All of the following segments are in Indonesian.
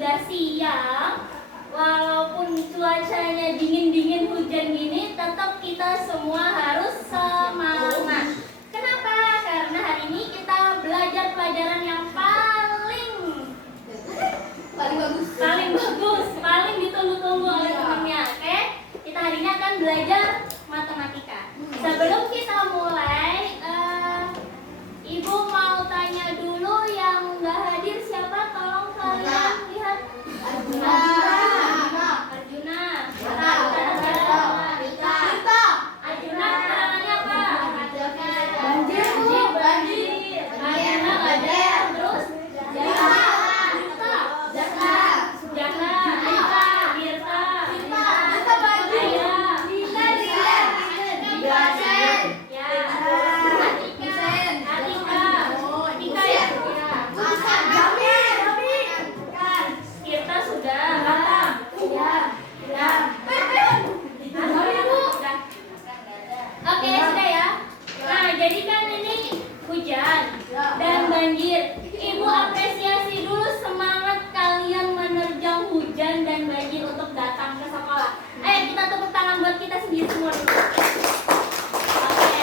sudah siap. Walaupun cuacanya dingin-dingin hujan gini, tetap kita semua harus semangat. Kenapa? Karena hari ini kita belajar pelajaran yang paling bagus, paling ditunggu-tunggu oleh temannya. Oke? Kita hari ini akan belajar matematika. Sebelum kita mulai, Ibu mau tanya dulu yang nggak hadir siapa? Tolong kalian lihat. Arjuna. Arjuna keterangannya apa? Banjir. Arjuna banjir. Terus? Oke, sudah ya. Nah, jadi kan ini hujan dan banjir. Ibu apresiasi dulu semangat kalian menerjang hujan dan banjir untuk datang ke sekolah. Ayo kita tepuk tangan buat kita sendiri semua dulu. Oke.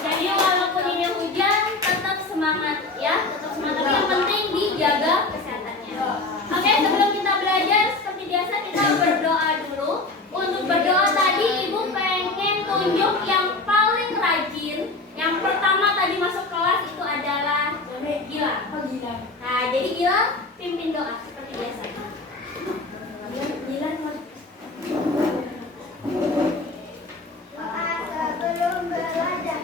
Jadi walaupun ini hujan, tetap semangat ya. Tetap semangat. Tapi yang penting dijaga kesehatannya. Oke, sebelum kita belajar seperti biasa kita berdoa dulu. Untuk berdoa tadi Ibu pengen tunjuk yang paling rajin. Yang pertama tadi masuk kelas itu adalah Gilang. Nah, jadi Gilang pimpin doa seperti biasa. Gilang sebelum belajar.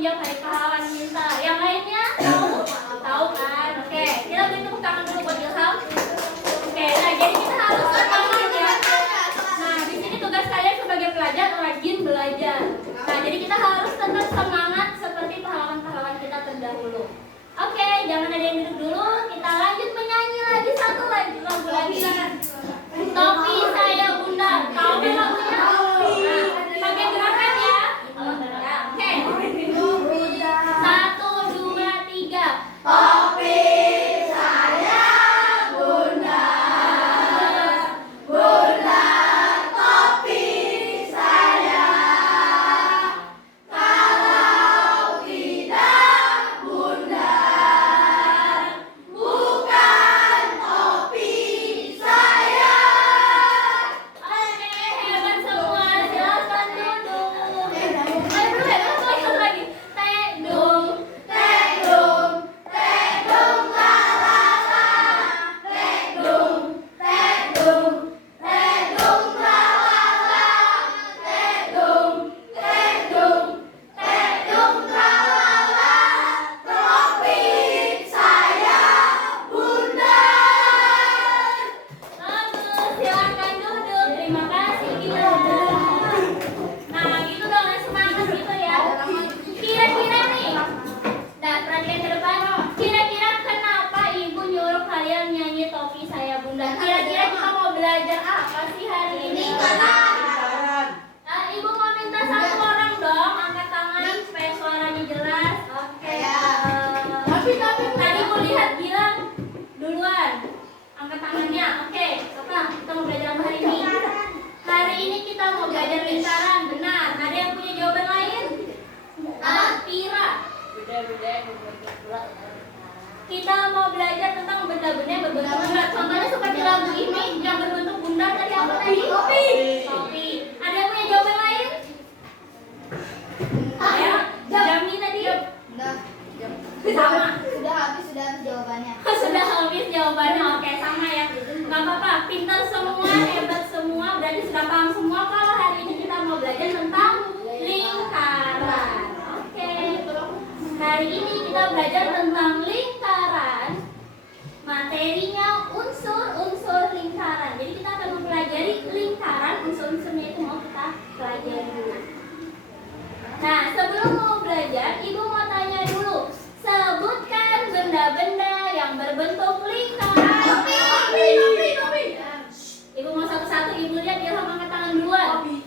menjawab Hari Pahlawan Pintar. Yang lainnya tahu? Tahu kan? Oke, kita beri tepuk tangan dulu buat Ilham. Oke, nah jadi kita harus semangat ya. Nah, di sini tugas kalian sebagai pelajar rajin belajar. Nah, jadi kita harus tetap semangat seperti pahlawan-pahlawan kita terdahulu. Oke, jangan ada yang duduk dulu. Kita lanjut menyanyi lagi satu lagu lagi. Topi saya Bunda. Tahu lagunya? Nah, pakai gerakan ya. Oke. 1, 2, 3. Topi saya Bunda, Bunda topi saya. Kalau tidak Bunda, bukan topi saya. Oke, hebat semua. Silakan duduk. Ayo dulu lagi. Tedung. Tedung, tedung lalala, tedung, tedung, tedung lalala, tedung, tedung, tedung lalala, topi saya Bunda. Bagus, silakan duduk. Terima kasih Gila. Nah, gitu dong, semangat gitu ya. Kira-kira nih. Nah, perhatian ke depan. Kira-kira kenapa ibu nyuruh kalian nyanyi Topi Saya Bunda? Kira-kira kita mau belajar apa sih hari ini? Nah, ibu mau minta satu orang dong, angkat tangan supaya suaranya jelas. Oke. Tadi mau lihat Gilang duluan. Angkat tangannya. Oke, apa? Kita mau belajar apa hari ini? Hari ini kita mau belajar lingkaran. Benar. Ada yang punya jawaban lain? Tira. Kita mau belajar tentang benda-benda yang berbentuk bulat. Contohnya seperti lagu ini yang berbentuk bunda tadi apa tadi? Topi. Topi. Ada yang punya jawaban lain? Ya, Jami tadi. Sama. Sudah habis jawabannya. Sudah habis jawabannya. Oke, sama ya. Gak apa-apa. Pintar semua, hebat semua. Berarti sudah paham semua kalau hari ini kita mau belajar tentang lingkaran. Oke. Hari ini kita belajar tentang lingkaran. Materinya unsur-unsur lingkaran. Jadi kita akan mempelajari lingkaran, unsur-unsurnya itu mau kita pelajari dulu. Nah, sebelum mau belajar, ibu mau tanya dulu. Sebutkan benda-benda yang berbentuk lingkaran. Topi. Ibu mau satu-satu, ibu lihat dia sama angkat tangan duluan.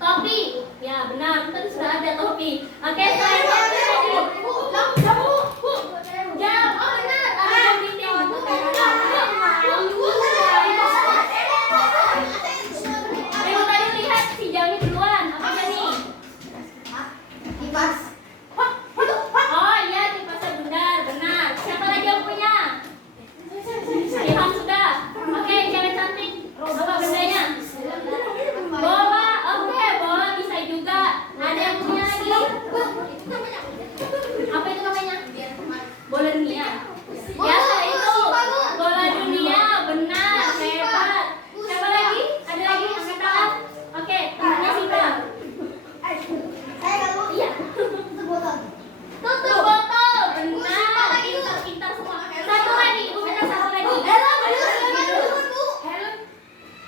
Topi. Ya, benar. Tadi sudah ada topi. Oke, selain topi tadi. Jam. Oh, benar. Ada jam dinding. Ibu tadi lihat si Jami duluan. Apa nih? Kipas. Oh iya, kipasnya bundar, benar. Siapa lagi yang punya? Ilham sudah. Oke, cewek cantik. Apa bendanya? Bola. Oke, bola bisa juga. Ada yang punya lagi? Apa itu namanya? Bola dunia. Ya, itu. Bola dunia, benar. Hebat. Siapa lagi? Ada lagi? Angkat tangan. Oke, tangannya simpel. Iya. Tutup botol, benar. Pintar semua. Satu lagi, ibu minta satu lagi.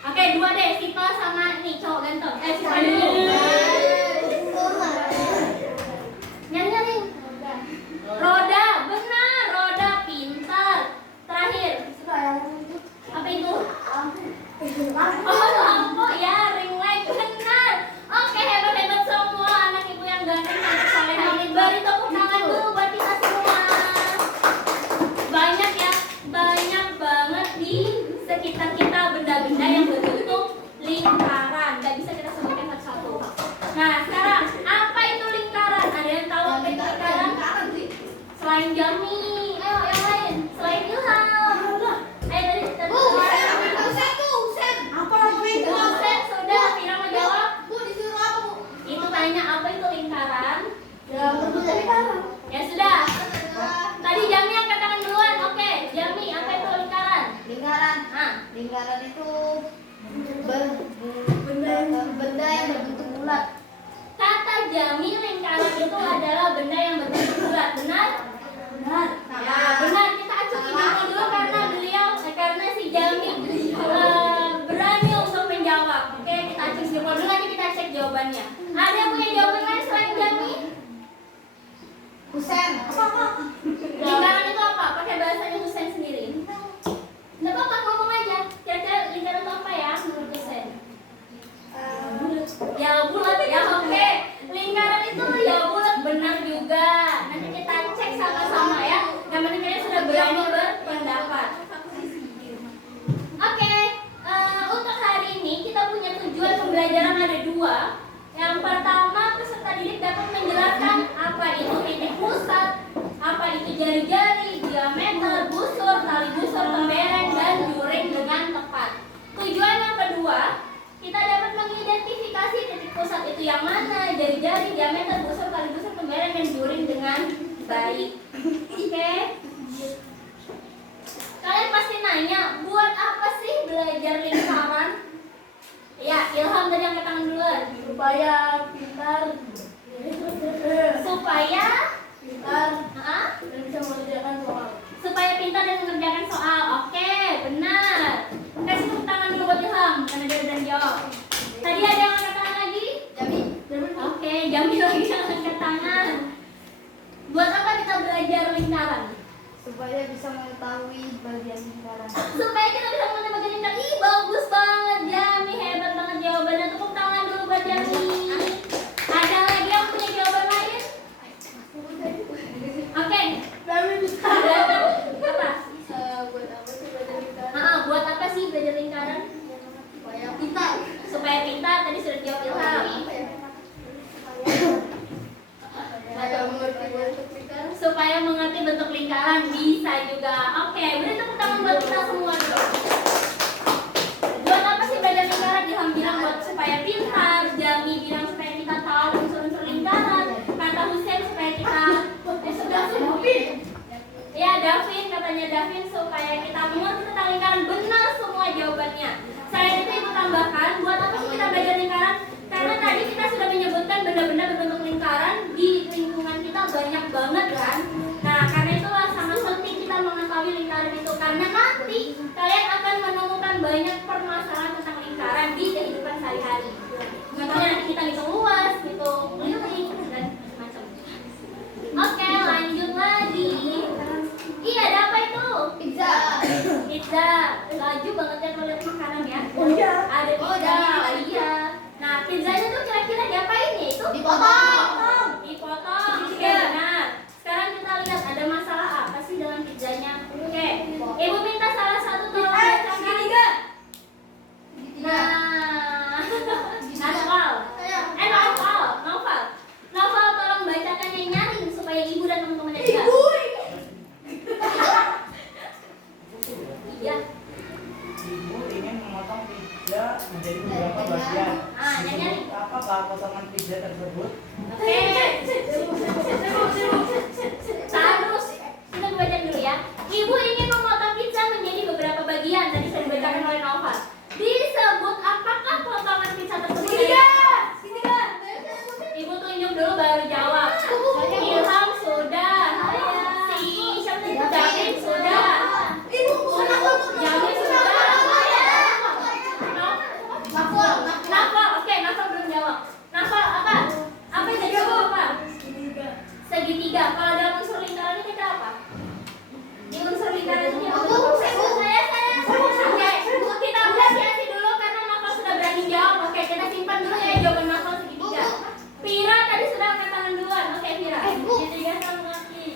Oke, dua deh, Sipa sama nih cowok ganteng. Sipa dulu. Nyanyi. Roda, benar. Roda, pintar. Terakhir, apa itu? Oh, lampu ya, ring light, benar. Oke, hebat-hebat semua anak ibu yang ganteng, cantik, soleha. Beri tepuk tangan dulu buat kita semua. Banyak ya, banyak banget di sekitar kita benda-benda yang berbentuk lingkaran. Gak bisa kita sebutkan satu-satu. Nah, sekarang apa itu lingkaran? Ada yang tahu apa itu lingkaran? Selain Jami, ayo yang lain. Selain Ilham. Ayo tadi. Buset, sudah. Fira mau jawab? Itu tanya apa itu lingkaran? Ya sudah. Tadi Jami angkat tangan duluan. Oke, Jami, apa itu lingkaran? Lingkaran itu benda yang berbentuk bulat. Kata Jami, lingkaran itu adalah jari-jari, diameter, busur, tali busur, tembereng, dan juring dengan tepat. Tujuan yang kedua, kita dapat mengidentifikasi titik pusat itu yang mana, jari-jari, diameter, busur, tali busur, tembereng, dan juring dengan baik. Oke? Kalian pasti nanya, buat apa sih belajar lingkaran? Ya, Ilham tadi angkat tangan duluan. Supaya pintar Supaya dan bisa mengerjakan soal. supaya pintar dan mengerjakan soal. Oke, benar. Kasih tepuk tangan dulu buat Ilham karena dia udah jawab. Tadi ada yang angkat tangan lagi? Oke, Jamil lagi yang angkat tangan. Buat apa kita belajar lingkaran? Supaya bisa mengetahui bagian lingkaran. Supaya kita bisa mengenai bagian lingkaran. Ih, bagus banget Jami, hebat banget jawabannya. Tepuk tangan dulu buat Jami. Ada lagi yang punya jawaban lain? Oke. Ada apa? Buat apa sih belajar lingkaran? Buat apa sih belajar lingkaran? Supaya pintar. Supaya pintar, tadi sudah dijawab Ilham. Supaya mengerti bentuk lingkaran. Supaya mengerti bentuk lingkaran, bisa juga. Oke, beri tepuk tangan buat kita semua dulu. Buat apa sih belajar lingkaran? Ilham bilang buat supaya pintar, Jami bilang supaya kita tahu unsur-unsur lingkaran, kata Husen supaya kita ya, Davin, katanya Davin supaya kita mengerti tentang lingkaran. Benar semua jawabannya. Selain itu Ibu tambahkan, buat apa sih kita belajar lingkaran? Karena tadi kita sudah menyebutkan benda-benda berbentuk lingkaran di lingkungan kita banyak banget kan. Nah, karena itulah sangat penting kita mengetahui lingkaran itu, karena nanti kalian akan menemukan banyak permasalahan tentang lingkaran di kehidupan sehari-hari. Contohnya nanti kita hitung luas, hitung lingking, dan macam-macam. Oke, lanjut lagi. Iya, ada apa itu? Pizza. Pizza. Laju banget ya kalau lihat makanan ya. Oh iya. Ada pizza. Iya. Nah, pizzanya tuh kira-kira diapain ya itu? Dipotong. Dipotong. Oke, benar. Sekarang kita lihat ada masalah apa sih dalam pizzanya. Oke. Ibu minta salah satu tolong bacakan. Nah, Novel. Novel. Novel tolong bacakan yang nyaring supaya ibu dan teman-teman juga. Iya. Ibu ingin memotong pizza menjadi beberapa bagian. Nyanyi. Apakah potongan pizza tersebut? Oke. Terus kita baca dulu ya. Ibu ingin memotong pizza menjadi beberapa bagian. Tadi sudah dibacakan oleh Nova. Disebut apakah potongan pizza tersebut? Ibu tunjuk dulu baru jawab. Ilham sudah. Si siapa itu? Davin sudah. Jami sudah. Nafal, oke, Nafal belum jawab. Nafal apa? Apa yang jadi jawab apa? Segitiga. Kalau dalam unsur lingkaran ini kita apa? Di unsur lingkaran ini apa? Oke, kita apresiasi dulu karena Nafal sudah berani jawab. Oke, kita simpan dulu ya jawaban Nafal segitiga. Vira tadi sudah angkat tangan duluan. Oke, Vira. Segitiga sama kaki.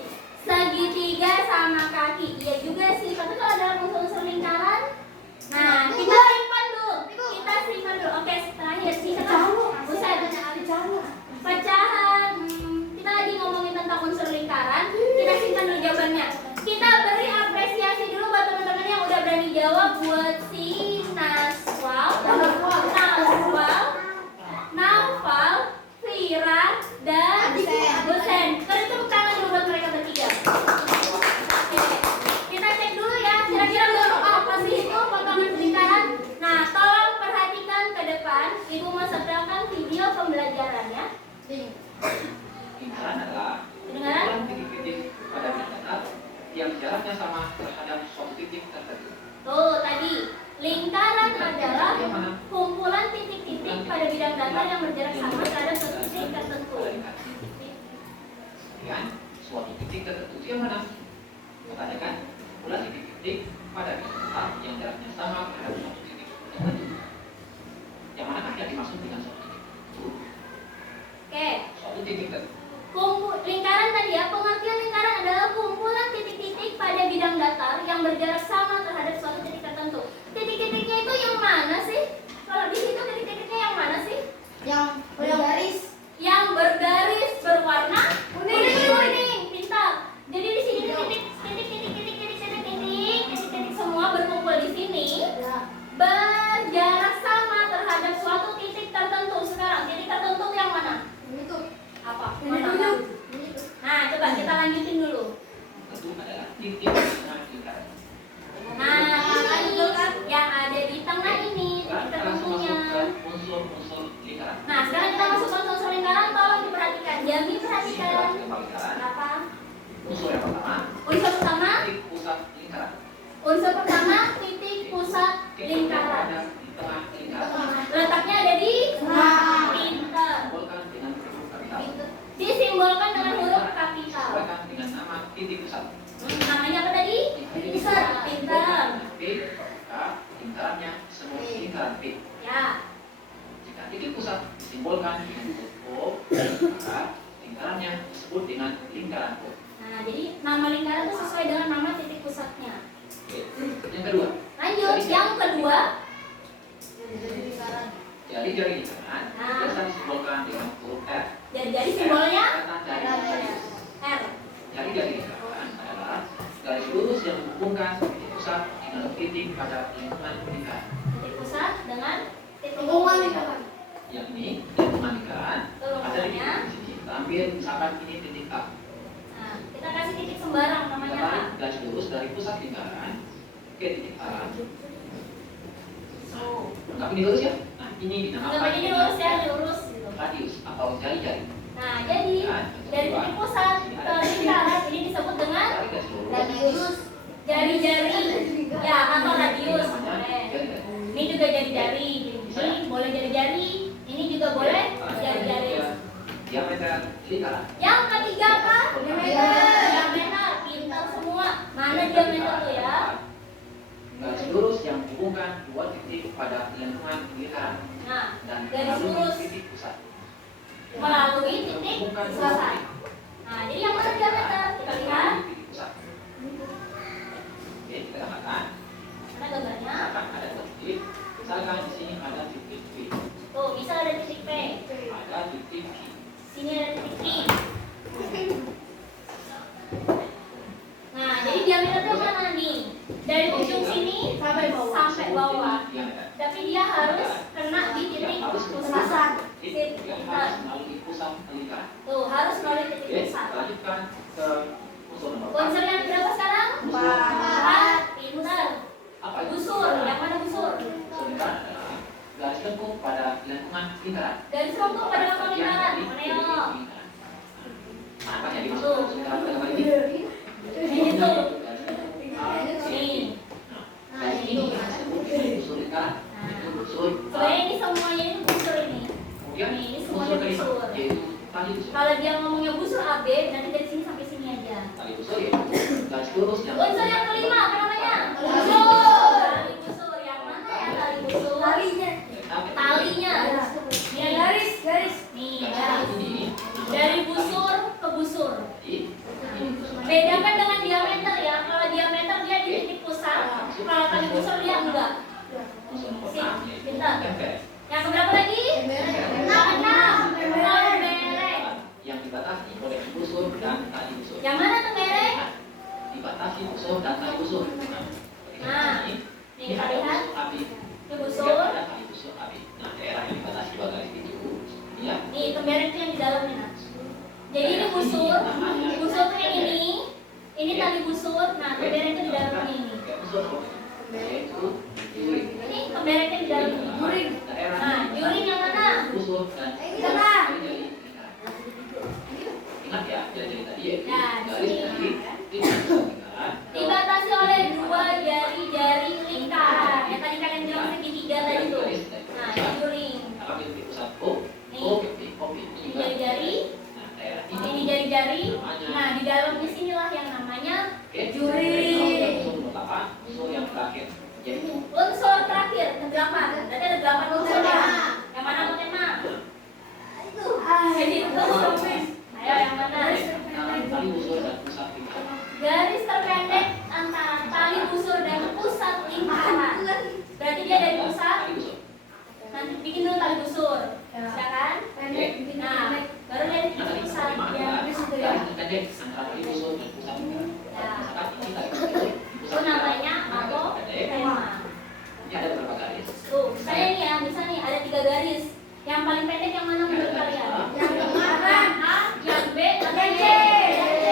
Segitiga sama kaki. Iya juga sih. Tapi kalau dalam unsur lingkaran, nah kita simpan dulu. Kita simpan dulu. Oke, terakhir sisa Buset. Pecahan. Kita lagi ngomongin tentang unsur lingkaran. Kita simpan dulu jawabannya. Kita beri apresiasi dulu buat teman-teman yang udah berani jawab. Buat si Naufal, Vira, dan Busen. Beri tepuk tangan dulu buat mereka bertiga. Oke. Kita cek dulu ya. Kira-kira bentuk apa sih itu potongan lingkaran? Nah, tolong perhatikan ke depan. Ibu mau setelkan video pembelajarannya. Lingkaran adalah Kedengaran? kumpulan titik-titik pada bidang datar yang jaraknya sama terhadap suatu titik tertentu. Tuh, tadi. Lingkaran adalah kumpulan titik-titik pada bidang datar yang berjarak sama terhadap suatu titik tertentu. Dengan suatu titik tertentu itu yang mana? Pertanyakan kumpulan titik-titik pada bidang datar yang jaraknya sama terhadap suatu titik tertentu. Yang manakah yang dimaksud dengan suatu titik tertentu? Oke. Suatu titik tertentu. Lingkaran tadi ya, pengertian lingkaran adalah kumpulan titik-titik pada bidang datar yang berjarak sama terhadap suatu titik tertentu. Titik-titiknya itu yang mana sih? Kalau di situ titik-titiknya yang mana sih? Yang bergaris. Yang bergaris berwarna kuning. Pintar. Jadi di sini titik lanjutin dulu. Tentu adalah titik tengah lingkaran. Nah, tadi yang ada di tengah ini titik Kita langsung masuk tertentunya. ke unsur-unsur lingkaran. Nah, sekarang kita masuk ke unsur lingkaran. Tolong diperhatikan. Jami Kita perhatikan. ke lingkaran. Apa? Unsur yang pertama, Unsur pertama. titik pusat lingkaran. Unsur pertama titik pusat lingkaran. Ada di tengah lingkaran. Letaknya ada di pinter. Simbolkan dengan huruf kapital. Disimbolkan dengan huruf kapital. Sesuaikan dengan nama titik pusat. Namanya apa tadi? Pinter. Pinter. P, maka lingkarannya disebut lingkaran P. Ya. Jika titik pusat disimbolkan dengan huruf O, maka lingkarannya disebut dengan lingkaran O. Nah, jadi nama lingkaran itu sesuai dengan nama titik pusatnya. Oke. Yang kedua, Lanjut, yang kedua. jari-jari lingkaran Nah. biasa disimbolkan dengan huruf R. Jari-jari simbolnya Kata jari. R. Jari-jari lingkaran adalah garis lurus yang menghubungkan titik pusat dengan titik pada lingkungan lingkaran. Titik pusat dengan titik Lingkungan lingkaran. Yang ini lingkungan lingkaran Tuh, ada di namanya. sini. Kita ambil misalkan ini titik A. Nah, kita kasih titik sembarang Kita namanya tarik apa? garis lurus dari pusat lingkaran ke titik A. Lengkap ini lurus ya. Nah, ini dinamakan Anggap ini lurus ya, lurus gitu. radius atau jari-jari. Nah, jadi dari titik pusat ke lingkaran ini disebut dengan Tarik garis lurus. Radius. jari-jari. Ya, atau radius. Namanya Boleh. jari-jari. Ini juga jari-jari. Ini boleh jari-jari. Ini juga boleh jari-jari. Diameter lingkaran. Yang ketiga apa? Diameter. Pintar semua. Mana diameter tuh ya? Garis lurus yang menghubungkan dua titik pada lingkungan lingkaran Nah, dan garis melalui lurus titik pusat. melalui titik Menghubungkan dua pusat. titik. Nah, jadi yang mana diameter? Kita lihat. Titik pusat. Oke, kita katakan. Mana gambarnya? Misalkan ada dua titik. Misalkan di sini ada titik P, Tuh, bisa ada titik P. ada titik Q. Sini ada titik P. Nah, jadi diameternya mana nih? Dari ujung sini Sampai bawah. sampai bawah. Diameter. Tapi dia harus kena di titik pusat. Titik yang harus melalui pusat lingkaran. Tuh, harus melalui titik Oke, pusat. kita lanjutkan ke unsur nomor Unsur yang berapa sekarang? Empat. Pinter. Apa itu? Busur. Yang mana busur? Unsur lingkaran adalah garis lengkung pada lingkungan lingkaran. Garis lengkung pada lengkung lingkaran. Mana yo? Nah, apa yang dimaksud unsur lingkaran pada kali ini? Ini tuh. Nih. Nah, ini disebut dengan unsur lingkaran. Itu unsur. Sebenarnya ini semuanya ini busur ini. Kemudian Nih, ini unsur semuanya kelima busur. yaitu tali busur. Kalau dia ngomongnya busur AB, nanti dari sini sampai sini aja. Tali busur yaitu garis lurus yang Unsur yang kelima, apa namanya? Busur. Tali busur. Yang mana ya tali busur? Talinya. Ini garis. Nih, garis. ini Dari busur ke busur. ini busur. Bedakan dengan diameter ya. Kalau diameter dia di titik pusat, kalau tali busur dia enggak. Unsur nomor Sip, 6 yaitu pintar. ember. Yang keberapa lagi? Yang enam. Pemberek. Yang dibatasi oleh busur dan tali busur. Yang mana pemberek? Dibatasi busur dan tali busur. Nah, ini nih kita lihat. busur api. Ini Kemudian busur. ada tali busur api. Nah, daerah yang dibatasi dua garis itu ya. Nih pemberek itu yang di dalamnya. Nah. Jadi ini busur. Busur tuh yang ini. Ini tali busur. Nah, pemberek itu di dalamnya ini. Busur yaitu juring. Ini pembereknya di dalam ini. Juring. Daerah Nah, juring yang mana? busur dan Tengah. jari-jari lingkaran. Ingat ya, jari-jari tadi ya. Nah, Garis sini. dari titik lingkaran. Dibatasi oleh dua jari-jari lingkaran. Yang tadi kalian bilang segitiga tadi tuh. Nah, ini juring. Ambil titik pusat O, O, titik, O, Ini jari-jari. Nah, daerah Ini jari-jari. Nah, di dalam di sinilah yang namanya juring. Unsur nomor 8, unsur yang terakhir. Jadi Unsur terakhir ke-8. Berarti ada 8 unsur ya. Yang mana mau tema? Jadi itu. Ayo yang mana? tali busur dan pusat lingkaran. Garis terpendek antara tali busur dan pusat lingkaran. Berarti dia dari pusat. Tali busur. Nanti bikin dulu tali busur. Ya kan? Nah, baru dari Nah, tadi pusat kelima ya. adalah garis terpendek antara tali busur dan pusat lingkaran. Ya. Misalkan ini tali busur di Itu pusat namanya lingkaran. apa? Pendek. Tema. Ini ada berapa garis? Tuh, misalnya nih ya, misalnya nih ada 3 garis. Yang paling pendek yang mana menurut kalian? Yang A, yang B, atau yang C? Yang C.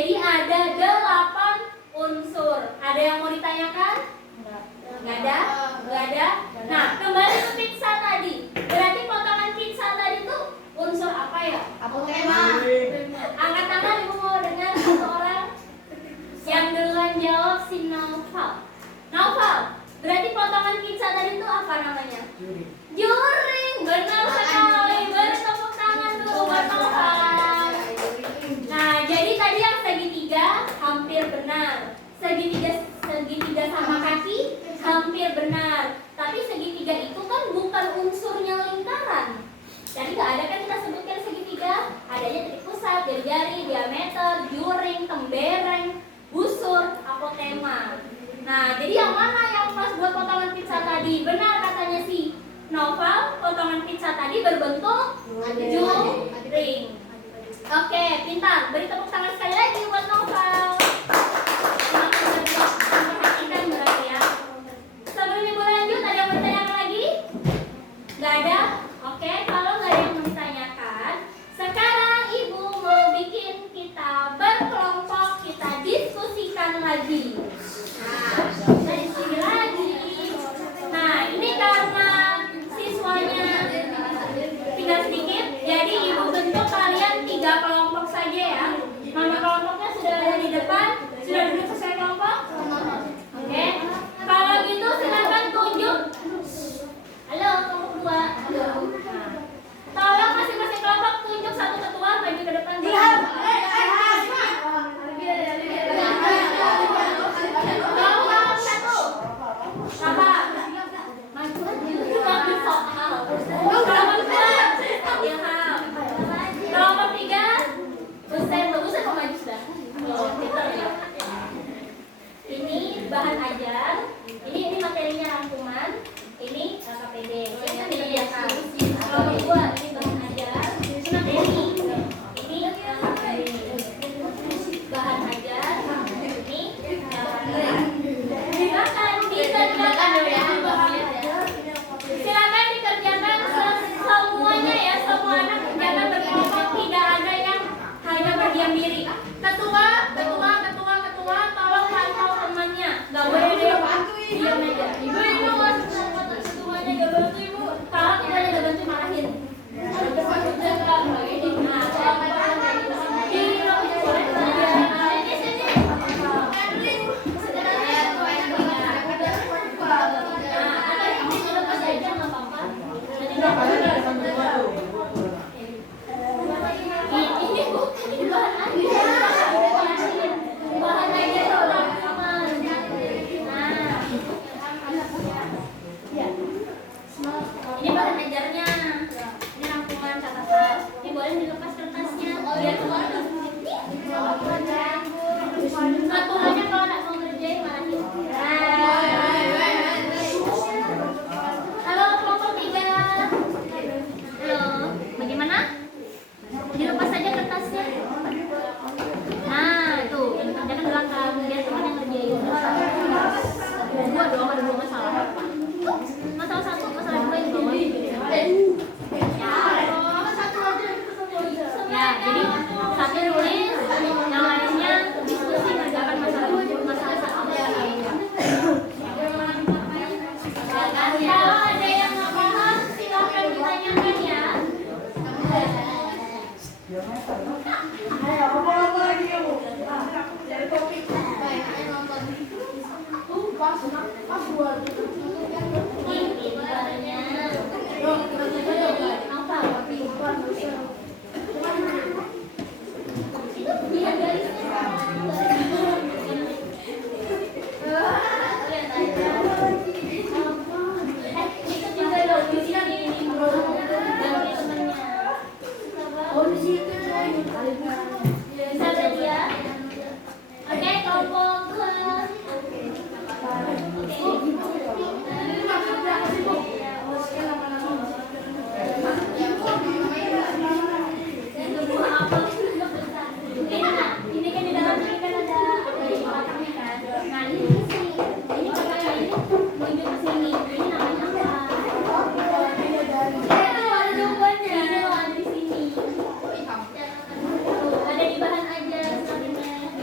Jadi ada 8 unsur. Ada yang mau ditanyakan? Nggak ada? Nggak ada? Nah, kembali ke pizza tadi. Berarti potongan pizza tadi tuh unsur apa ya? Apotema. Angkat tangan, ibu mau dengar satu orang. Yang duluan jawab si Naufal. Naufal, berarti potongan pizza tadi tuh apa namanya? Juring. Benar sekali. Beri tepuk tangan dulu buat Naufal. Nah, jadi tadi yang segitiga hampir benar. Segitiga sama kaki hampir benar. Tapi segitiga itu kan bukan unsurnya lingkaran. Jadi nggak ada kan kita sebutkan segitiga. Adanya titik pusat, jari-jari, diameter, juring, tembereng, busur, apotema. Nah, jadi yang mana yang pas buat potongan pizza tadi? Benar katanya si Novel, potongan pizza tadi berbentuk juring. Oke, pintar. Beri tepuk tangan sekali lagi buat Novel. Perhatikan berarti ya. Sebelum ibu lanjut, ada yang mau ditanyakan lagi? Nggak ada? Oke, kalau nggak ada yang mau ditanyakan, sekarang ibu mau bikin kita berkelompok, kita diskusikan lagi. Nah, kita diskusi lagi. Nah, ini karena siswanya tinggal sedikit, jadi ibu bentuk kalian 3 kelompok saja ya. Nama kelompoknya sudah ada di depan, sudah duduk sesuai kelompok. Oke, kalau gitu silakan tunjuk. Halo, kelompok 2. Tolong masing-masing kelompok tunjuk satu ketua maju ke depan. Kelompok 1. Siapa? Maju aja. Soal. Kelompok 2. Ilham. Kelompok 3. Buset mau maju sudah. Oh, pintar ya. Ini bahan ajar. Ini materinya rangkuman. Ini KPD. Ini ya kan. Kelompok 2 ini bahan ajar. Ini materi. Ini KPD. Bahan ajar. Ini silakan dikerjakan ya. Silakan dikerjakan semuanya ya. Semua anak kerjakan berkelompok. Tidak ada yang hanya berdiam diri. Ketua, tolong pantau temannya. Gak boleh deh diam aja. Ibu ketuanya gak bantu ibu. Kalau ketuanya gak bantu marahin. Ini bahan ajarnya. Ini rangkuman catatan. Ini boleh dilepas kertasnya. Biar keluar. Ketuanya kalau nggak mau ngerjain marahin. Halo kelompok 3. Halo, bagaimana? Dilepas saja kertasnya. Nah, itu yang dikerjakan belakang. Biar teman yang ngerjain. Dua doang, ada 2 masalah. Masalah 1, masalah 2 itu belum. Ya, jadi satu nulis, yang lainnya diskusi kerjakan masalah 1. Ya kan? Kalau ada yang nggak paham, silahkan ditanyakan ya. Ini pintarnya. Apa? Itu dia garisnya. Lihat aja. Ikut juga dong di sini. Ganti temennya. Oh di situ. Bisa tadi ya. Oke, kelompok ini kan di dalam ini kan ada kotaknya kan. Nah ini kotaknya ini menuju ke sini. Ini namanya apa? Ada jawabannya. Ini ada di sini. Ada di bahan aja sebenarnya.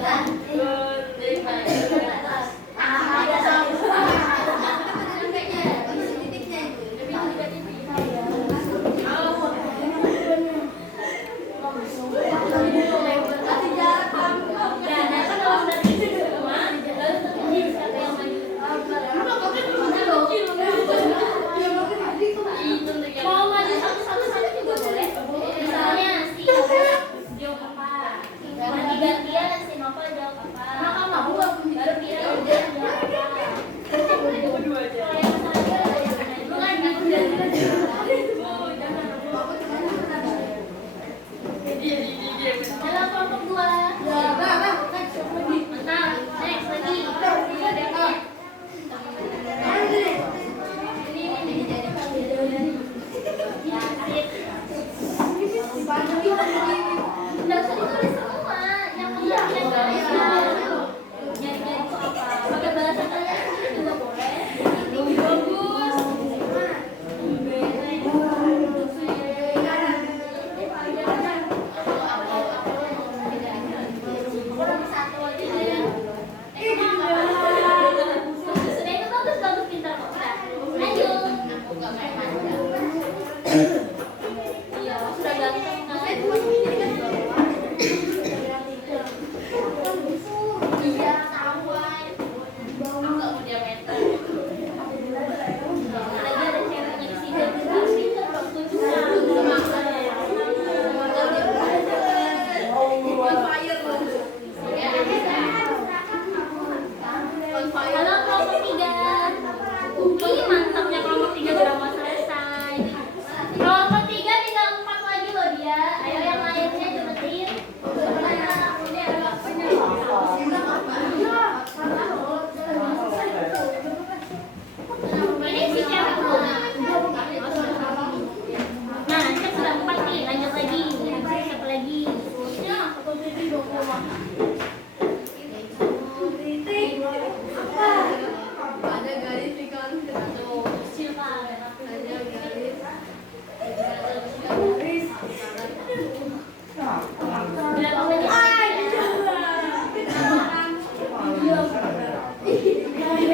Dari mana? Dari atas. Ada sama. Titiknya, titiknya itu. Lebih tiga titik. Kasih jarak kamu. Ya, nah kan kalau sudah di semua, lalu terpilih siapa yang maju. Mau maju satu-satu juga boleh. Misalnya si jauh papa, nanti gantian si Nova jauh papa. Baru Pira jauh papa. Kalau yang selanjutnya bukan dalam kelompok 2. Mantap. Next lagi. Ya, sip. Nggak usah ditulis semua. Yang penting yang garis nyari-nyari itu apa. Pakai bahasa kalian sendiri juga boleh. Bagus. Satu aja ya. Sudah itu bagus pintar kok. Lanjut. Iya, sudah ganteng kan? Iya, tahu. Aku nggak mau diameter. Lagi ada ceweknya di sini. Pintar kok, setuju. Halo kelompok 3. Ih, mantapnya kelompok 3 sudah mau selesai. Kelompok 3 tinggal 4 lagi loh dia. Ayo yang lainnya cepetin. Ini si cewek tuh. Nah, kita sudah 4 nih. Lanjut lagi. Siapa lagi? Ada garis di kanan. Kecil Pak. Ada garis. Berapa menit?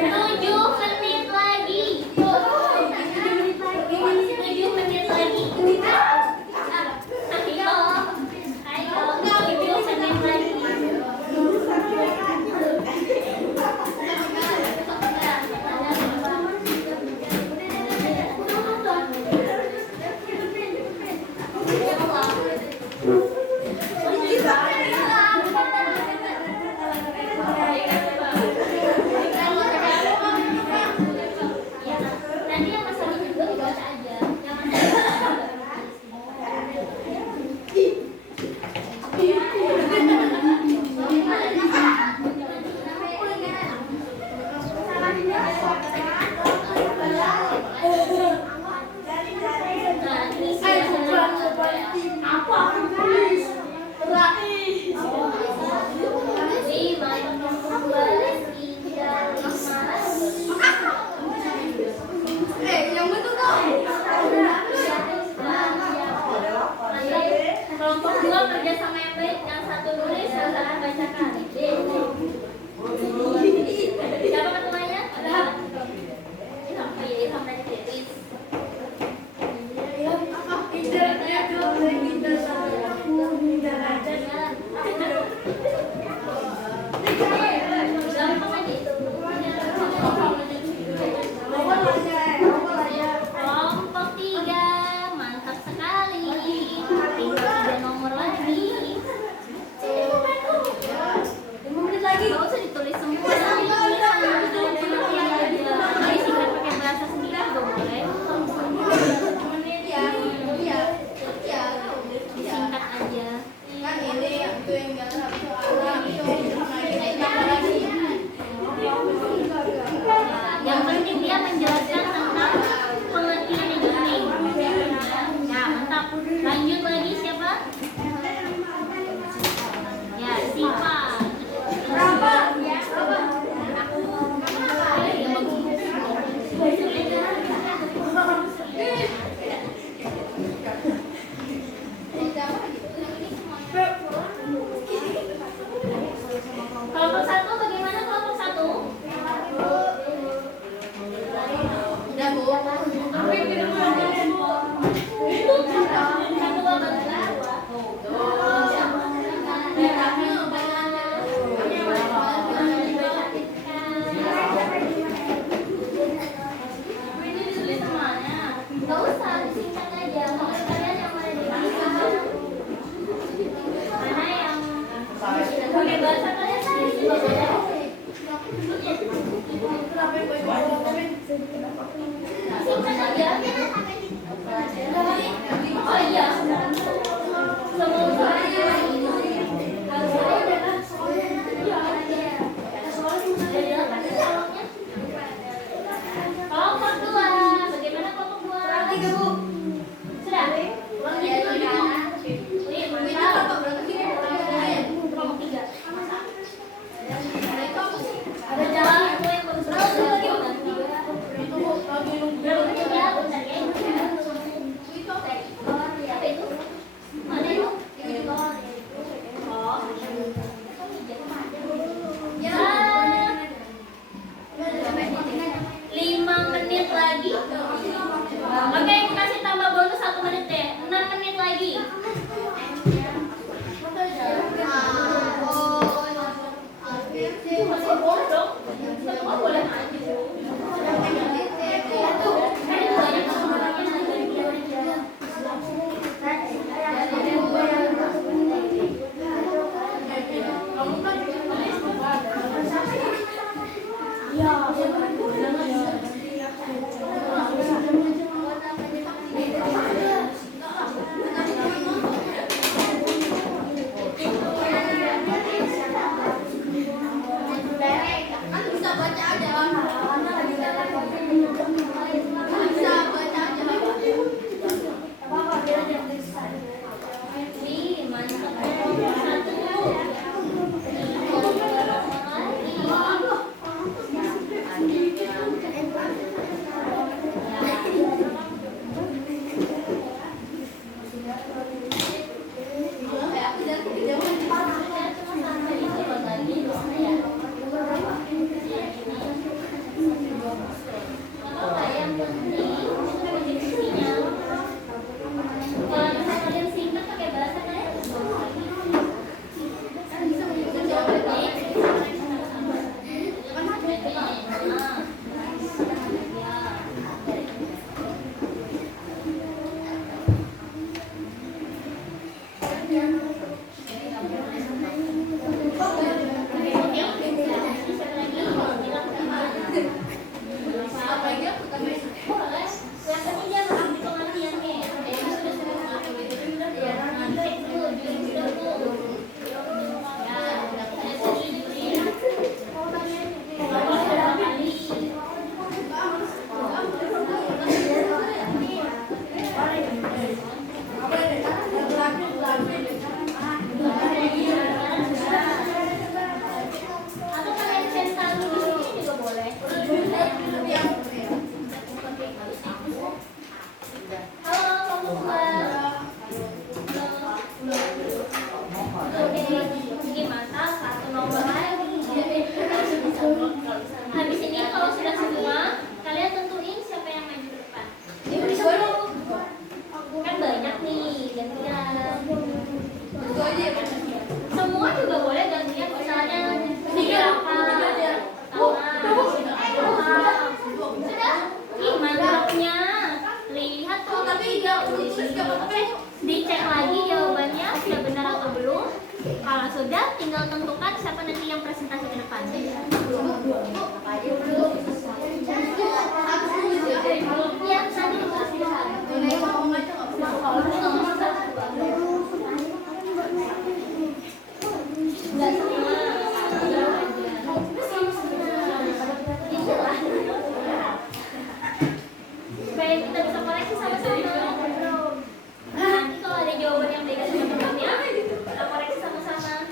7 menit lagi. 7 menit lagi. Ayo, 7 menit lagi. Simpan aja. Oh iya. Semoga kelompok 2. Bagaimana kelompok 2? Sudah? Ulang jadi dulu dong. Wih, mantap. Kelompok 3. Ada jalan aku yang bagus banget. Berapa menit ya? Bentar ya. Apa itu? Mana itu? Oh. Ah, 5 menit lagi. Oke, aku kasih tambah bonus 1 menit deh. 6 menit lagi. Masih boleh dong. Semua boleh maju. Kan itu banyak Wih, mantap. Kalau bisa kalian singkat pakai bahasa kalian atau kalian centang di sini juga boleh. Halo, kamu Oke, mantap. 1 nomor lagi. Habis ini kalau sudah semua, kalian tentuin siapa yang maju ke depan. Kan banyak nih, gantian. Semua juga boleh gantian, misalnya 3 sudah? Ih, mantapnya. Lihat tuh, dicek lagi jawabannya sudah benar atau belum. Kalau sudah, tinggal tentukan siapa nanti yang presentasi ke depan. Ya, nanti dikasih Enggak semua. Supaya kita bisa koreksi sama-sama. Nanti kalau ada jawaban yang beda sama temannya, kita koreksi sama-sama.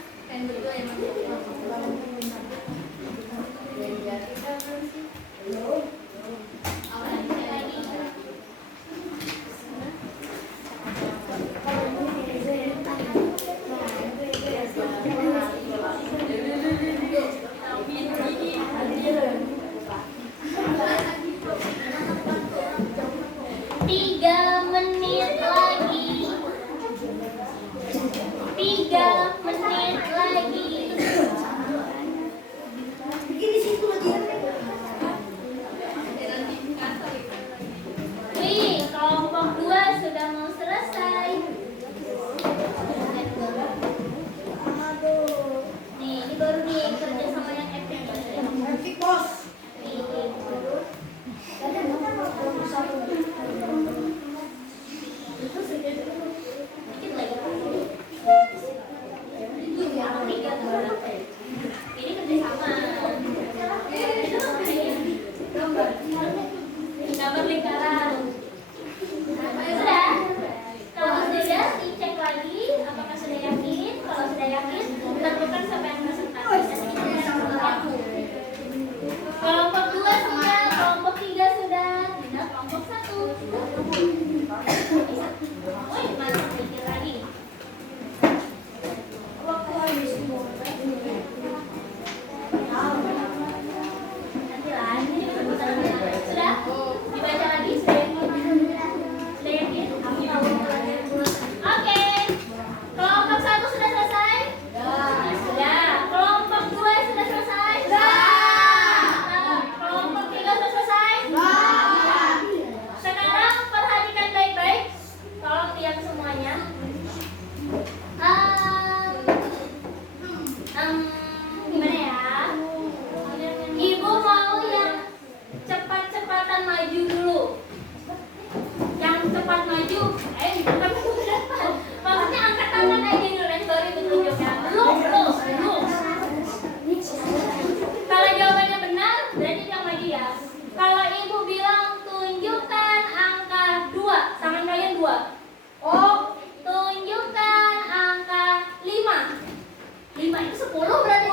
Gimana ya? Ibu mau yang cepat-cepatan maju dulu. Yang cepat maju, bukan ke depan. Maksudnya angkat tangan aja dulu, nanti baru ibu tunjuk ya. Belum. Kalau jawabannya benar, berarti yang maju ya. Kalau ibu bilang tunjukkan angka 2, tangan kalian 2. Oh, tunjukkan angka 5. 5 itu 10 berarti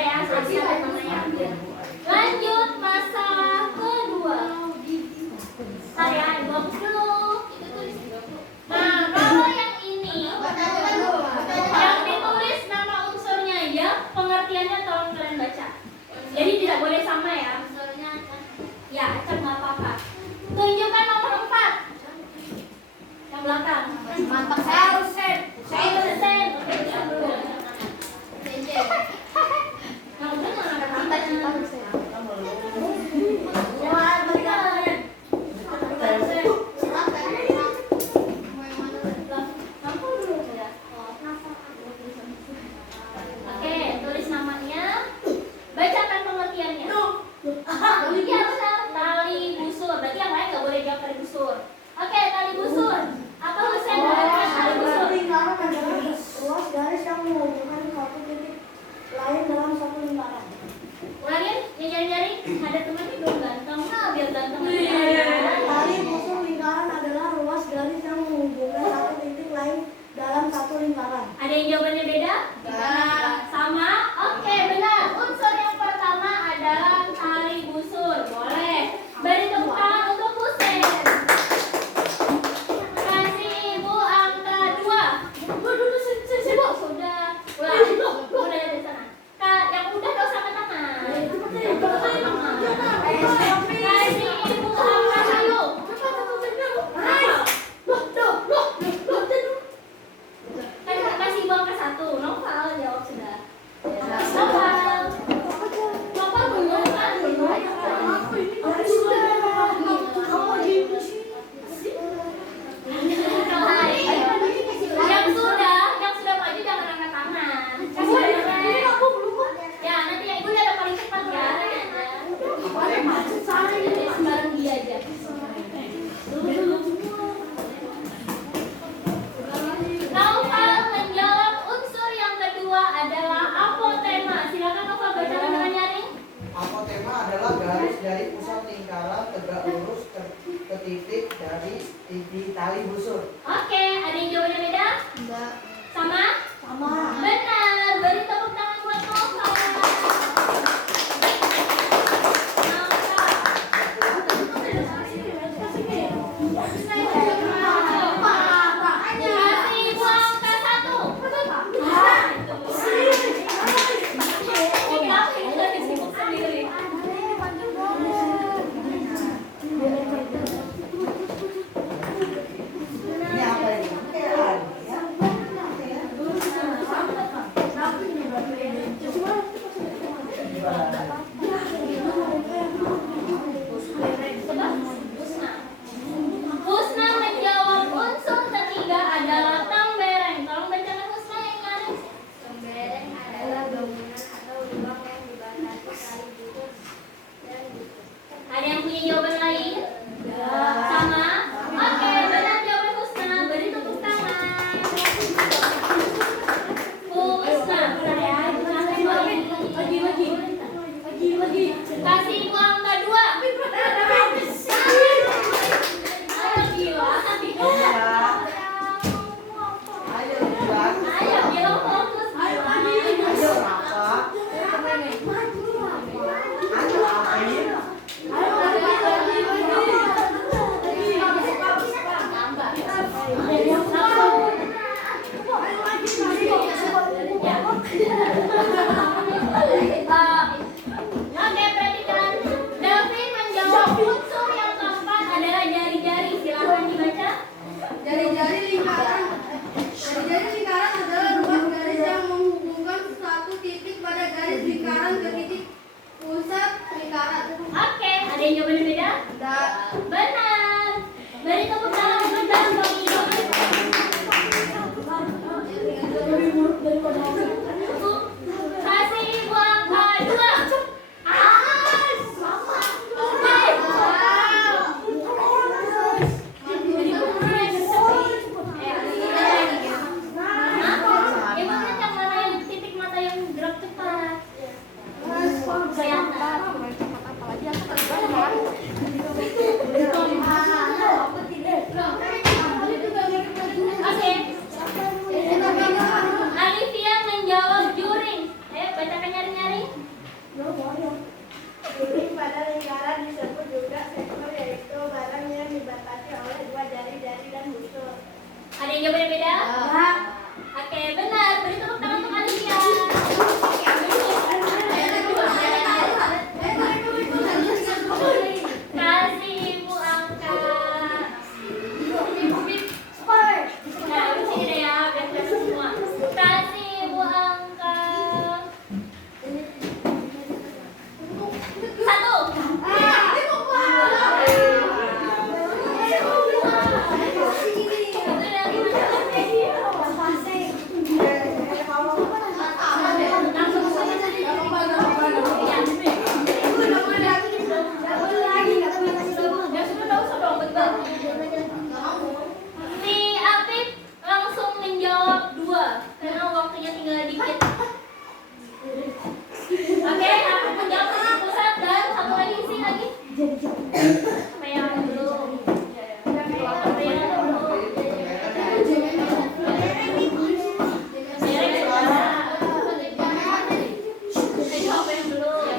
Oke ya, siap namanya. Lanjut masalah kedua. Ntar ya, ibu hapus dulu. Nah, kalau yang ini yang ditulis nama unsurnya aja, pengertiannya tolong kalian baca. Jadi tidak boleh sama ya. Ya, acak nggak apa-apa. Tunjukkan nomor 4. Yang belakang. Mantap, saya harus sen. Sen. Oke, diam dulu. Yang udah jangan ada tambah. Wah, benar. Lampu dulu ya. Oke, tulis namanya. Bacakan pengertiannya. Iya benar, tali busur. Berarti yang lain nggak boleh jawab tali busur. Oke, tali busur. Apa Husen? Tali busur. Lingkaran adalah ruas garis yang menghubungkan satu titik lain dalam satu lingkaran. Ulangin, yang jari-jari ada temannya belum ganteng. Nah, biar ganteng. Tali busur lingkaran adalah ruas garis yang menghubungkan satu titik lain dalam satu lingkaran. Ada yang jawabannya beda? Sama? Oke, benar. Unsur yang pertama adalah tali busur. Boleh. Beri tepuk tangan untuk Husen. Kasih Ibu angka 2. Sibuk sudah. Udah dari sana. Kak, yang udah gak usah angkat tangan. Kasih Ibu angka 1. Kasih Ibu angka 1. Novel jawab sudah. Novel. Novel belum kan? Yang sudah maju jangan angkat tangan. Ya, nanti ya Ibu ada paling cepat ya. Bareng dia aja. Novel menjawab unsur yang kedua adalah apotema. Silakan Novel bacakan dengan nyaring. Apotema adalah garis dari pusat lingkaran tegak lurus ke titik dari tali busur. Oke, ada yang jawabannya beda? Enggak. Sama? Sama. Benar. Beri tepuk tangan buat Novel. Kasih Ibu angka 1. Ini apa ini lagi sibuk sendiri? Ini apa ini? Husna menjawab unsur ketiga adalah tambereng. Tolong bacakan Husna yang nyaring. Tembereng adalah bangunan atau lubang yang dibatasi tali busur dan busur. Ada yang punya jawaban lain? Sama? Oke, benar jawaban Husna. Beri tepuk tangan. Husna, benar ya. Lagi. Kasih Ibu angka 2. Ayo gila. Ayo buat. Ayo bilang fokus. Ayo apa? Ayo apain? Oke, perhatikan. Davin menjawab unsur yang keempat adalah jari-jari. Silakan dibaca. Jari-jari lingkaran adalah ruas garis yang menghubungkan suatu titik pada garis lingkaran ke titik pusat lingkaran. Oke, ada yang jawabannya beda? Benar. Beri tepuk tangan untuk Davin. Kasih Ibu angka 2. Saya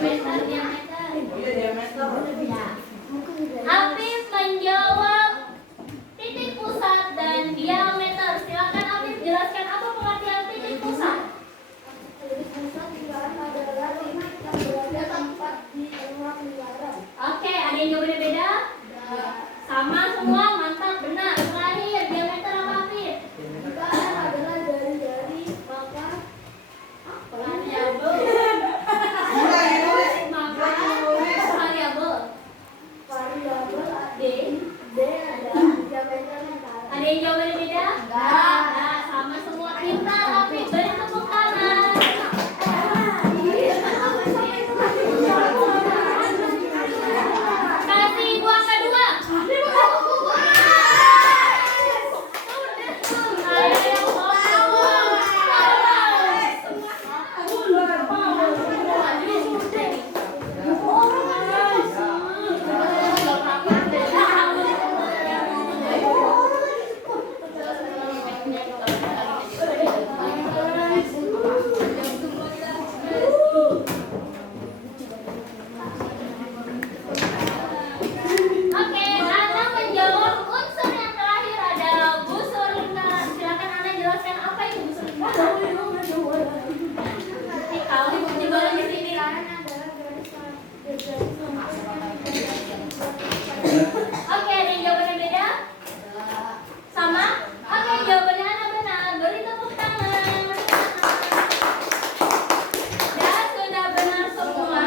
diameter, diameter. Oh iya, diameter. Afif menjawab titik pusat dan diameter. Silakan Afif jelaskan apa pengertian titik pusat. Titik pusat lingkaran adalah titik yang berada tepat di tengah lingkaran. Oke, ada yang jawabannya beda? Sama semua, mantap, benar. Terakhir, diameter apa Afif? Lingkaran adalah jari-jari maka Variabel. Gila, nulis. Maka variabel. variabel D. D adalah diameter lingkaran. Ada yang jawabannya beda? Nah, sama semua. Pintar Afif, beri tepuk tangan. Kasih buang kedua. Oke, Ana menjawab unsur yang terakhir adalah busur lingkaran. Silakan Ana jelaskan apa itu busur lingkaran. Tahu dibolong di sini. Oke, ada yang jawabannya beda? Sama? Oke, jawabannya Ana benar. Beri tepuk tangan. Dan sudah benar semua.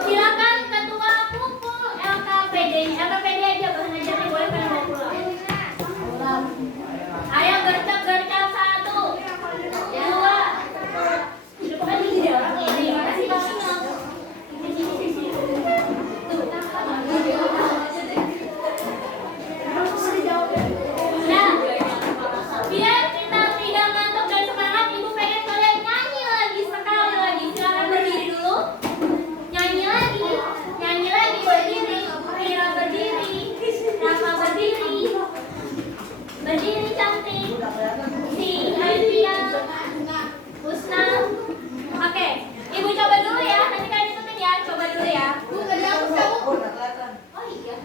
Silakan ketua kumpul LKPD-nya. LKPD aja bahan ajarnya boleh pada mau pulang. Ayo gercep-gercep 1, 2. Depan ini dia orang ini. Makasih banget. Nah, biar kita tidak ngantuk dan semangat, Ibu pengen kalian nyanyi lagi sekali lagi. Silakan berdiri dulu. Nyanyi lagi, berdiri. Mira berdiri, Rafa berdiri. Berdiri cantik. Si Alvia, Husna. Oke, Ibu coba dulu ya. Nanti kalian ikutin ya. Coba dulu ya. Oh, nggak kelihatan. Oh iya.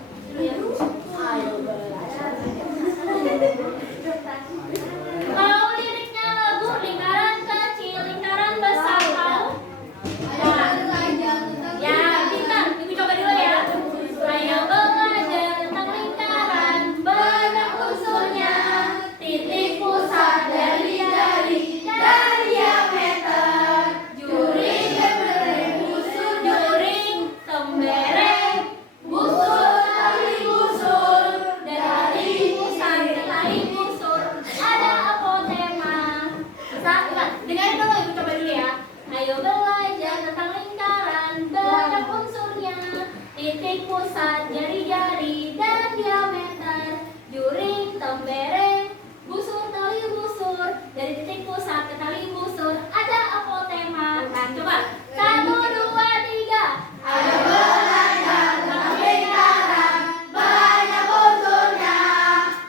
Kalau liriknya lagu lingkaran kecil, lingkaran besar tahu? Ya, pintar. Ibu coba dulu ya. Ayo belajar tentang lingkaran, banyak unsurnya. Titik pusat dari diameter. Juring, tembereng, busur, tali busur. Dari pusat ke tali busur ada apotema. Dengarin dulu, Ibu coba dulu ya. Ayo belajar tentang lingkaran, banyak unsurnya. Titik pusat, jari-jari dan diameter. Juring, tembereng, busur, tali busur. Dari titik pusat ke tali busur ada apotema. Nah, coba 1, 2, 3. Ayo belajar tentang lingkaran, banyak unsurnya.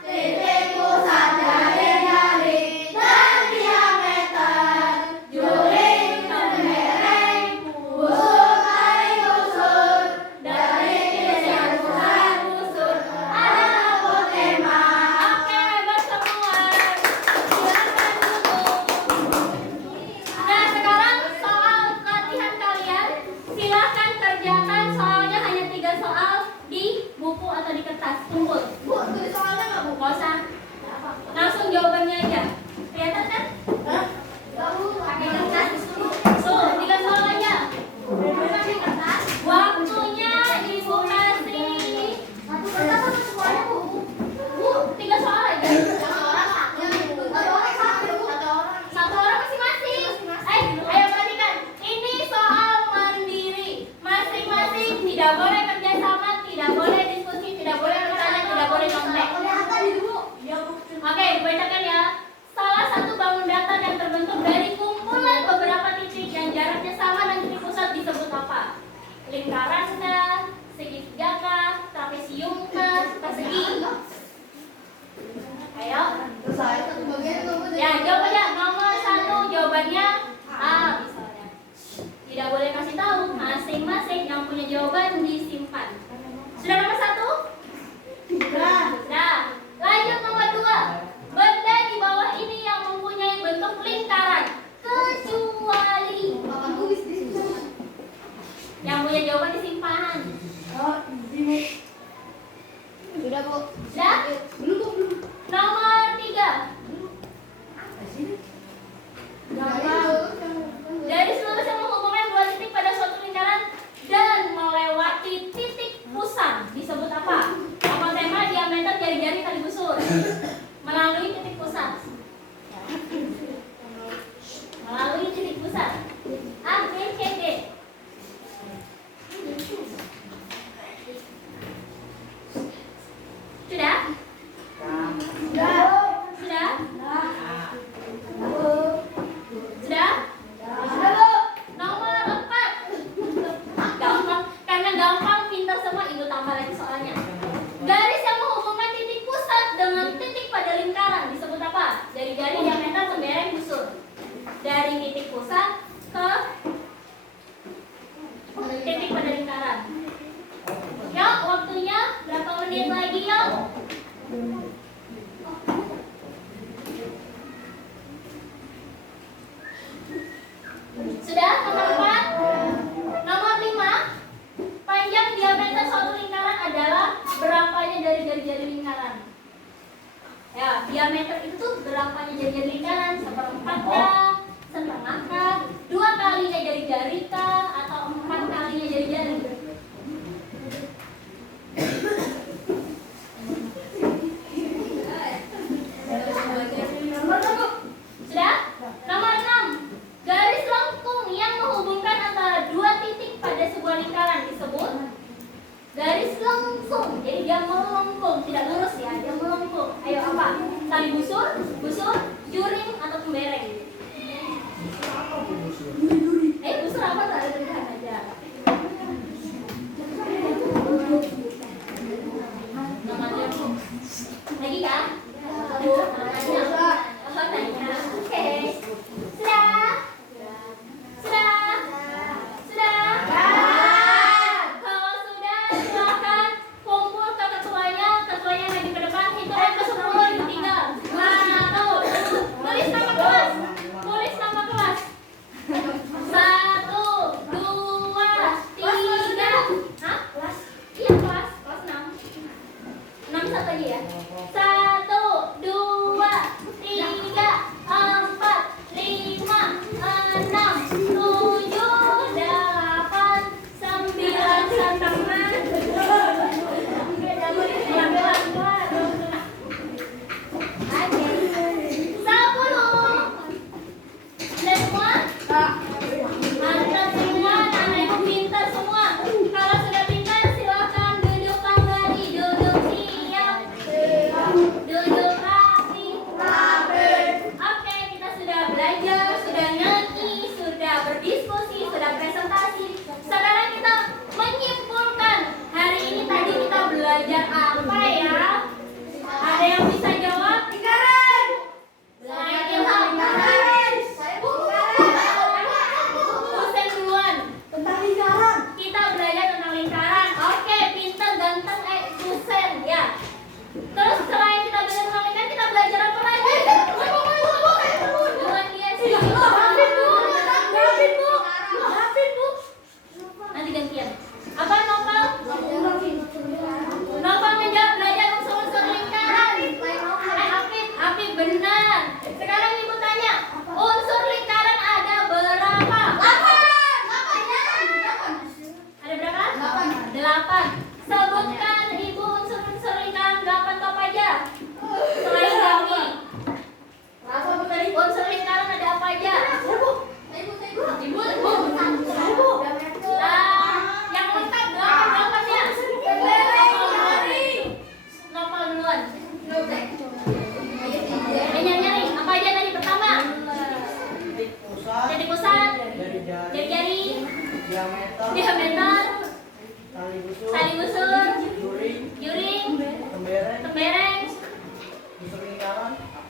Titik pusat, jari-jari dan diameter. Juring, tembereng, busur, tali busur. Dari titik pusat busur ada apotema. Oke, bersemua. Silakan duduk. Nah, sekarang soal latihan kalian. Silakan kerjakan soalnya hanya 3 soal di buku atau di kertas. Kumpul. Nggak usah. Langsung jawabannya aja. Kelihatan kan? Pakai kertas. Tuh, 3 soal aja. Waktunya Ibu kasih. Bu, 3 soal aja. Satu orang masing-masing. Ayo perhatikan. Ini soal mandiri. Masing-masing tidak boleh kerjasama, tidak boleh diskusi, tidak boleh bertanya, tidak boleh nyontek. Oke, bacakan ya. Salah satu bangun datar yang terbentuk dari kumpulan beberapa titik yang jaraknya sama dan titik pusat disebut apa? Lingkaran kah, segitiga kah, trapesium kah, persegi? Ayo. Ya, jawab aja. Nomor 1 jawabannya A misalnya. Tidak boleh kasih kasih tahu masing-masing yang punya jawaban disimpan. Sudah nomor 1? Sudah. Nah, lanjut nomor 2. Benda di bawah ini yang mempunyai bentuk lingkaran kecuali yang punya jawaban disimpan. Oh, ini. Sudah, Bu. Sudah? Belum. Nomor 3. Garis lurus yang menghubungkan dua titik pada suatu lingkaran dan melewati titik pusat disebut apa? Apa tema diameter jari-jari tali busur? Melalui titik pusat. Melalui titik pusat. A, B, C, D. Sudah? Sudah. Sudah? Sudah. Sudah? Sudah. Nomor 4. Gampang, karena gampang pintar semua, ibu tambah lagi soalnya. Garis yang menghubungkan titik pusat dengan titik pada lingkaran disebut apa? Jari-jari diameter kebereng busur. Dari titik pusat ke titik pada lingkaran. Yuk, waktunya berapa menit lagi yuk? Sudah? Nomor 4. Nomor 5. Panjang diameter suatu lingkaran adalah berapanya dari jari-jari lingkaran? Ya, diameter itu tuh berapanya jari-jari lingkaran? 1/4 kah? Setengah kah? 2 kalinya jari-jari kah? Atau 4 kalinya jari-jari? Sudah? Nomor 6. Garis lengkung yang menghubungkan antara dua titik pada sebuah lingkaran disebut garis lengkung. Jadi dia melengkung, tidak lurus ya, dia melengkung. Ayo apa? Tali busur, juring atau pembereng? Busur apa? Tali terlihat aja. Namanya Bu. Lagi ya? Namanya. Oh, tanya. Oke. Sudah? Kalau sudah, silakan kumpul ke ketuanya maju ke depan, hitungan ke 10 ditinggal. 1, tulis nama kelas.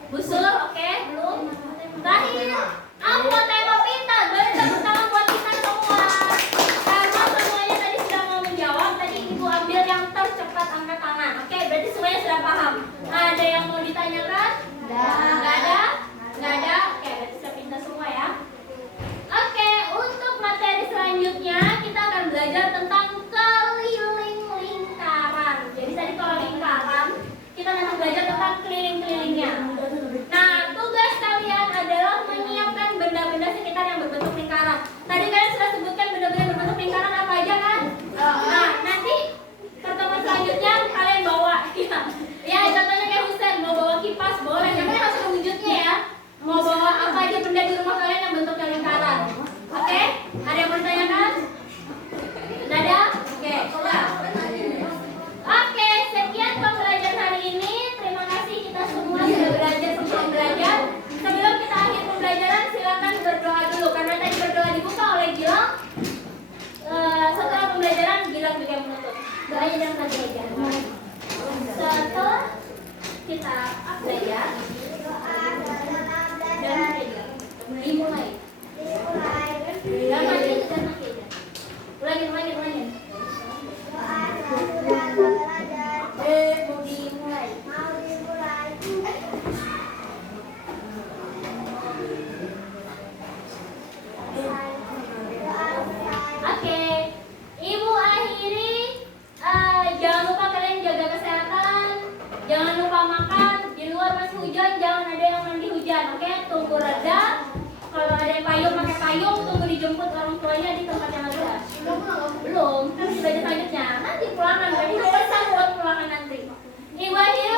Busur, oke, belum. Terakhir, apa tema pintar? Berita pertama buat kita semua. Nggak ada? Nggak ada? Oke, berarti sudah pintar semua ya. Oke, untuk materi selanjutnya kita akan belajar tentang keliling lingkaran. Jadi tadi kalau lingkaran, kita nanti belajar tentang keliling-kelilingnya. Nah, tugas kalian adalah menyiapkan benda-benda sekitar yang berbentuk lingkaran. Tadi kalian sudah sebutkan benda-benda berbentuk lingkaran apa aja kan? Nah, nanti pertemuan selanjutnya kalian bawa ya, contohnya kayak Husen mau bawa kipas boleh, tapi harus ada wujudnya ya. Mau bawa apa aja benda di rumah kalian yang bentuknya lingkaran. Oke? Ada yang mau ditanyakan? Tidak ada? Oke. Oke, sekian pembelajaran hari ini. Terima kasih kita semua sudah belajar sebelum belajar. Sebelum kita akhir pembelajaran, silakan berdoa dulu karena tadi berdoa dibuka oleh Gilang. Setelah pembelajaran, Gilang juga menutup. Doanya jangan tadi aja. Setelah kita belajar dan dimulai. Dan mati aja. Ulangin. Mau dimulai. Oke, Ibu akhiri. Jangan lupa kalian jaga kesehatan. Jangan lupa makan. Di luar masih hujan, jangan ada yang mandi hujan. Oke, tunggu reda. Kalau ada yang payung pakai payung. Tunggu dijemput orang tuanya di tempat yang ada. Belum. Kan belajar selanjutnya. Nanti pulangan. Berarti itu pesan buat pulangan nanti. Ibu akhiri